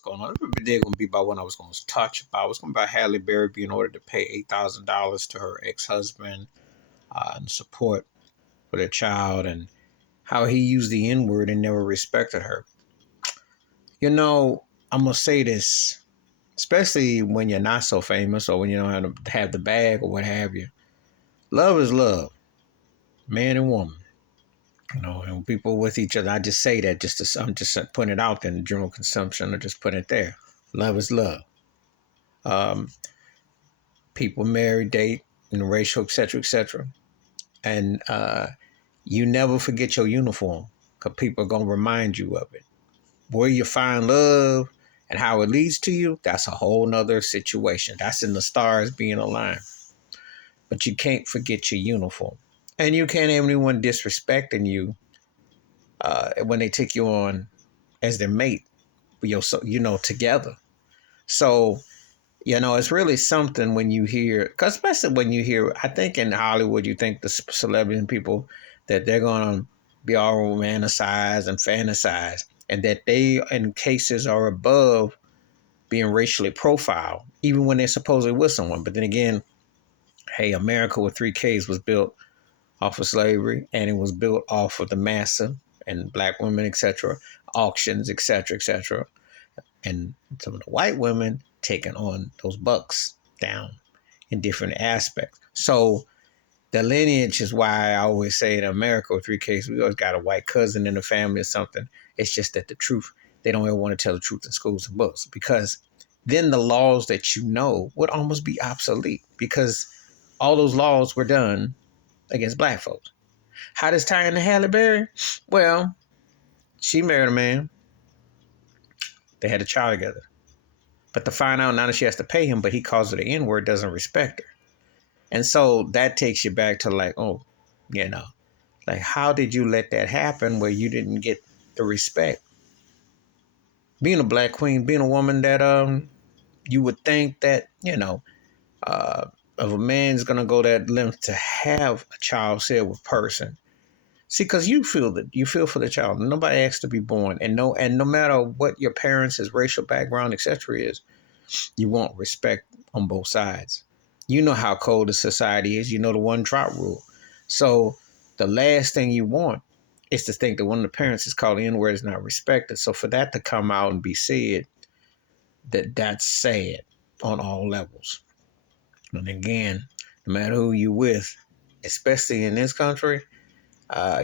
going on. Every day going to be about what I was going to touch about. I was going to be about Halle Berry being ordered to pay $8,000 to her ex-husband in support for their child, and how he used the N-word and never respected her. You know, I'm going to say this, especially when you're not so famous or when you don't have the bag or what have you. Love is love, man and woman. You know, and people with each other. I just say that I'm just putting it out there in the general consumption, or just putting it there. Love is love. Um, People marry, date, racial, etc., and you never forget your uniform, because people are gonna remind you of it. Where you find love and how it leads to you, that's a whole nother situation. That's in the stars being aligned. But you can't forget your uniform, and you can't have anyone disrespecting you when they take you on as their mate, together. So, it's really something when you hear, because especially when you hear, I think in Hollywood, you think the celebrities and people that they're going to be all romanticized and fantasized, and that they, in cases, are above being racially profiled, even when they're supposedly with someone. But then again, hey, America with 3Ks was built off of slavery, and it was built off of the massa and black women, etc., auctions, etc., and some of the white women taking on those bucks down in different aspects. So the lineage is why I always say in America with 3Ks, we always got a white cousin in the family or something. It's just that the truth, they don't ever want to tell the truth in schools and books, because then the laws that would almost be obsolete, because all those laws were done against black folks. How does tie into Halle Berry? Well, she married a man. They had a child together. But to find out now that she has to pay him, but he calls her the N-word, doesn't respect her. And so that takes you back to like, like how did you let that happen where you didn't get the respect? Being a black queen, being a woman that you would think that, if a man's gonna go that length to have a child say with person. See, because you feel for the child. Nobody asked to be born, and no matter what your parents' racial background, etc., is, you want respect on both sides. You know how cold the society is. You know the one drop rule. So the last thing you want is to think that one of the parents is called the N-word is not respected. So for that to come out and be said, that's sad on all levels. And again, no matter who you with, especially in this country,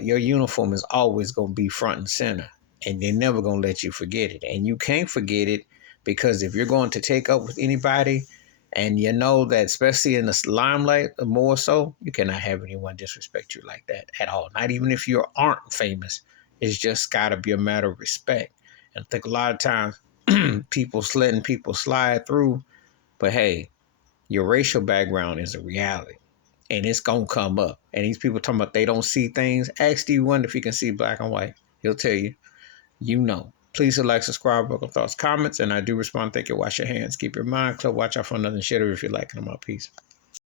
your uniform is always going to be front and center, and they're never going to let you forget it. And you can't forget it, because if you're going to take up with anybody, and you know that, especially in the limelight, more so, you cannot have anyone disrespect you like that at all. Not even if you aren't famous. It's just got to be a matter of respect. And I think a lot of times people letting people slide through, but hey, your racial background is a reality. And it's going to come up. And these people talking about they don't see things. Ask Stevie Wonder if he can see black and white. He'll tell you. Please like, subscribe, welcome thoughts, comments, and I do respond. Thank you. Wash your hands. Keep your mind clear. Watch out for another shitter if you're liking them. Peace.